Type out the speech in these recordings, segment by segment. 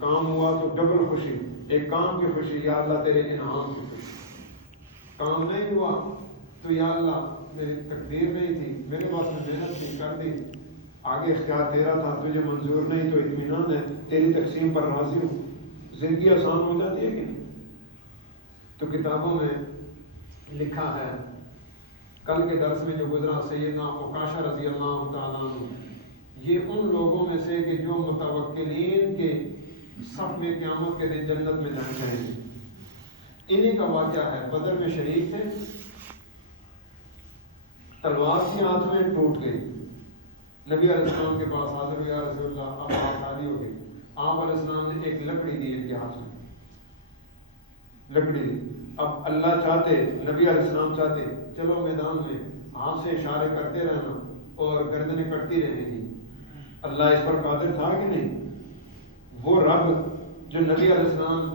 کام ہوا تو ڈبل خوشی، ایک کام کی خوشی، یا اللہ تیرے انعام کی خوشی، کام نہیں ہوا تو یا اللہ میری تقدیر نہیں تھی، میرے پاس میں محنت نہیں کر دی، آگے اختیار تیرا تھا، تجھے منظور نہیں تو اطمینان ہے، تیری تقسیم پر راضی ہوں، زندگی آسان ہو جاتی ہے کہ نہیں؟ تو کتابوں میں لکھا ہے، کل کے درس میں جو گزرا، سیدنا عکاشہ رضی اللہ تعالیٰ عنہ یہ ان لوگوں میں سے کہ جو متوکلین کے صف میں قیامت کے دن جنت میں جانا چاہیں گے، انہی کا واقعہ ہے۔ بدر میں شریک تھے، تلوار کی ہاتھ میں ٹوٹ گئی، نبی علیہ السلام کے پاس حاضر ہوئے، یا رسول اللہ اب بات خالی ہو گئی، آپ علیہ السلام نے ایک لکڑی دی ان کے ہاتھ میں، لکڑی دی۔ اب اللہ چاہتے، نبی علیہ السلام چاہتے چلو میدان میں ہاتھ سے اشارے کرتے رہنا اور گردنیں کٹتی رہنے کی، اللہ اس پر قادر تھا کہ نہیں؟ وہ رب جو نبی علیہ السلام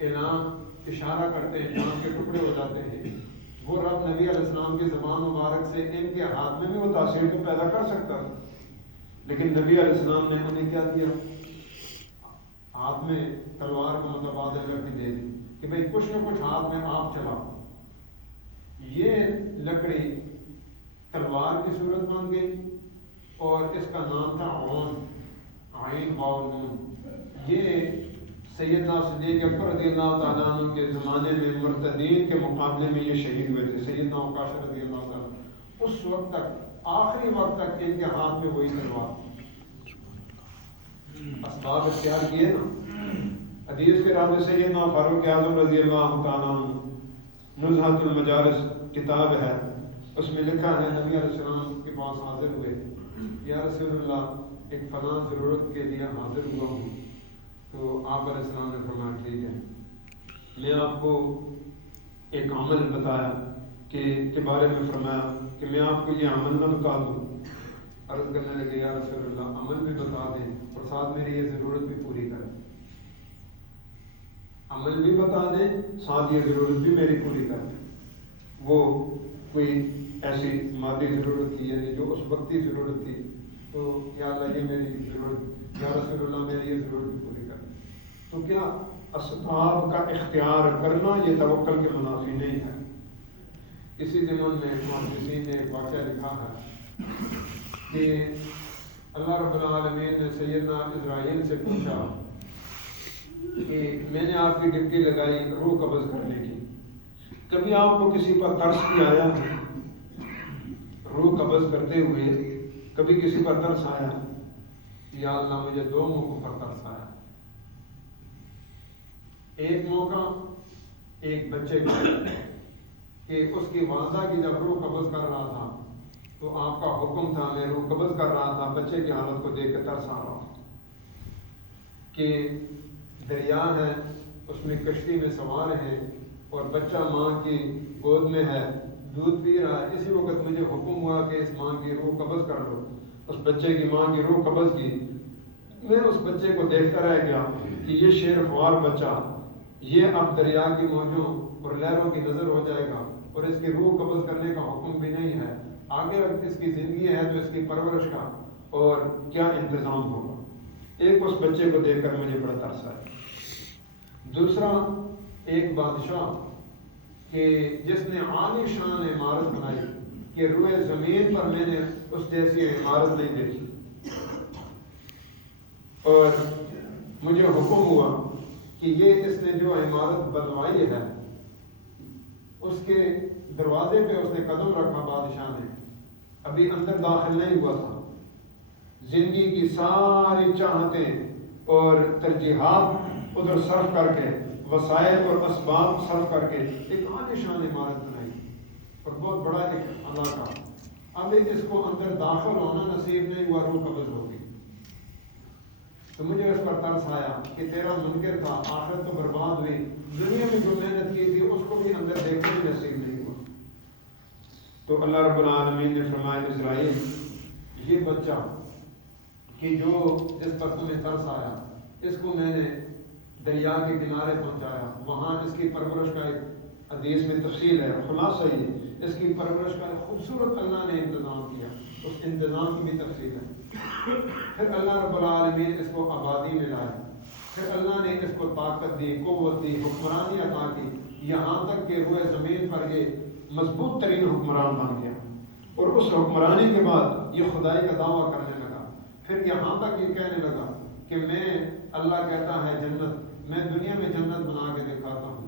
اعلان اشارہ کرتے ہیں جان کے ٹکڑے ہو جاتے ہیں، وہ رب نبی علیہ السلام کی زبان مبارک سے ان کے ہاتھ میں بھی وہ تاثیر کو پیدا کر سکتا تھا، لیکن نبی علیہ السلام نے انہیں کیا دیا؟ ہاتھ میں تلوار کو متبادل کر کے دے دی کہ بھئی کچھ نہ کچھ ہاتھ میں آپ چلاؤ۔ یہ لکڑی تلوار کی صورت بن گئی اور اس کا نام تھا عون، عین واو نون۔ یہ سیدنا صدیق اکبر رضی اللہ تعالیٰ عنہ کے زمانے میں مرتدین کے مقابلے میں یہ شہید ہوئے تھے، سیدنا عکاشہ رضی اللہ تعالیٰ عنہ۔ اس وقت تک، آخری وقت تک ان کے ہاتھ میں وہی تلوار، اسباب اختیار کیے نا۔ حدیث کے راوی سیدنا فاروق اعظم رضی اللہ تعالیٰ عنہ، نزہۃ المجالس کتاب ہے، اس میں لکھا ہے نبی علیہ السلام کے پاس حاضر ہوئے، یا رسول اللہ ایک فلاں ضرورت کے لیے حاضر ہوا ہوں، تو آپ علیہ السلام نے فرمایا ٹھیک ہے۔ میں آپ کو ایک عمل بتایا کے بارے میں فرمایا کہ میں آپ کو یہ عمل نہ بتا دوں؟ عرض کرنے لگے یا رسول اللہ عمل بھی بتا دیں اور ساتھ میری یہ ضرورت بھی پوری کریں، عمل بھی بتا دیں ساتھ یہ ضرورت بھی میری پوری کر دیں۔ وہ کوئی ایسی مادی ضرورت تھی، یعنی جو اس وقتی ضرورت تھی، تو یا اللہ یہ میری ضرورت، یا رسول اللہ میری یہ ضرورت بھی پوری کر دیں۔ تو کیا اسباب کا اختیار کرنا یہ توکل کے منافی نہیں ہے؟ اسی ضمن میں محدثین نے ایک واقعہ لکھا ہے کہ اللہ رب العالمین نے سیدنا اسرائیل سے پوچھا کہ میں نے آپ کی ڈپٹی لگائی روح قبض کرنے کی، کبھی آپ کو کسی پر ترس بھی آیا؟ روح قبض کرتے ہوئے کبھی کسی پر ترس آیا؟ یا اللہ مجھے دو موقعوں پر ترس آیا۔ ایک موقع ایک بچے کا کہ اس کی والدہ کی جب روح قبض کر رہا تھا تو آپ کا حکم تھا، میں روح قبض کر رہا تھا، بچے کی حالت کو دیکھ کر ترس آ رہا کہ دریا ہے، اس میں کشتی میں سوار ہیں اور بچہ ماں کی گود میں ہے، دودھ پی رہا ہے، اسی وقت مجھے حکم ہوا کہ اس ماں کی روح قبض کر لو۔ اس بچے کی ماں کی روح قبض کی، میں اس بچے کو دیکھتا رہ گیا کہ یہ شیر خوار بچہ یہ اب دریا کی موجوں اور لہروں کی نظر ہو جائے گا اور اس کی روح قبض کرنے کا حکم بھی نہیں ہے، آگے اس کی زندگی ہے تو اس کی پرورش کا اور کیا انتظام ہوگا۔ ایک اس بچے کو دیکھ کر مجھے بڑا ترس آیا۔ دوسرا ایک بادشاہ کہ جس نے عالی شان عمارت بنائی کہ روئے زمین پر میں نے اس جیسی عمارت نہیں دیکھی، اور مجھے حکم ہوا کہ یہ اس نے جو عمارت بنوائی ہے اس کے دروازے پہ اس نے قدم رکھا، بادشاہ نے ابھی اندر داخل نہیں ہوا تھا، زندگی کی ساری چاہتیں اور ترجیحات ادھر صرف کر کے، وسائل اور اسباب صرف کر کے ایک عالی شان عمارت بنائی اور بہت بڑا ایک علاقہ۔ اب اس کو اندر داخل ہونا نصیب نہیں ہوا، روح قبض ہو گئی۔ تو مجھے اس پر ترس آیا کہ تیرا منکر تھا، آخرت تو برباد ہوئی، دنیا میں جو محنت کی تھی اس کو بھی اندر دیکھنے بھی نصیب نہیں ہوا۔ تو اللہ رب العالمین نے فرمایا اسرائیل یہ بچہ کہ جو جس پر تمہیں ترس آیا، اس کو میں نے دریا کے کنارے پہنچایا، وہاں اس کی پرورش کا ایک حدیث میں تفصیل ہے، خلاصہ یہ اس کی پرورش کا ایک خوبصورت اللہ نے انتظام کیا، اس انتظام کی بھی تفصیل ہے۔ پھر اللہ رب العالمین اس کو آبادی میں لائے، پھر اللہ نے اس کو طاقت دی، قوت دی، حکمرانی عطا کی، یہاں تک کہ روئے زمین پر یہ مضبوط ترین حکمران بن گیا، اور اس حکمرانی کے بعد یہ خدائی کا دعویٰ کرنے لگا، پھر یہاں تک یہ کہنے لگا کہ میں، اللہ کہتا ہے جنت میں دنیا میں جنت بنا کے دکھاتا ہوں،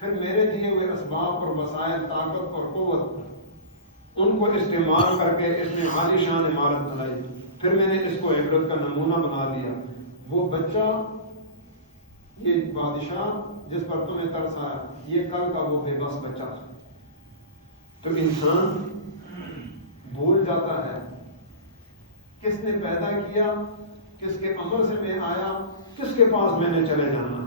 پھر میرے دیے ہوئے اسباب اور وسائل، طاقت اور قوت، ان کو استعمال کر کے اس نے عالی شان عمارت بنائی، پھر میں نے اس کو عبرت کا نمونہ بنا دیا۔ وہ بچہ، یہ بادشاہ جس پر تمہیں ترس آیا، یہ کل کا وہ بے بس بچہ تھا۔ تو انسان بھول جاتا ہے کس نے پیدا کیا، کس کے امر سے میں آیا، کس کے پاس میں نے چلے جانا۔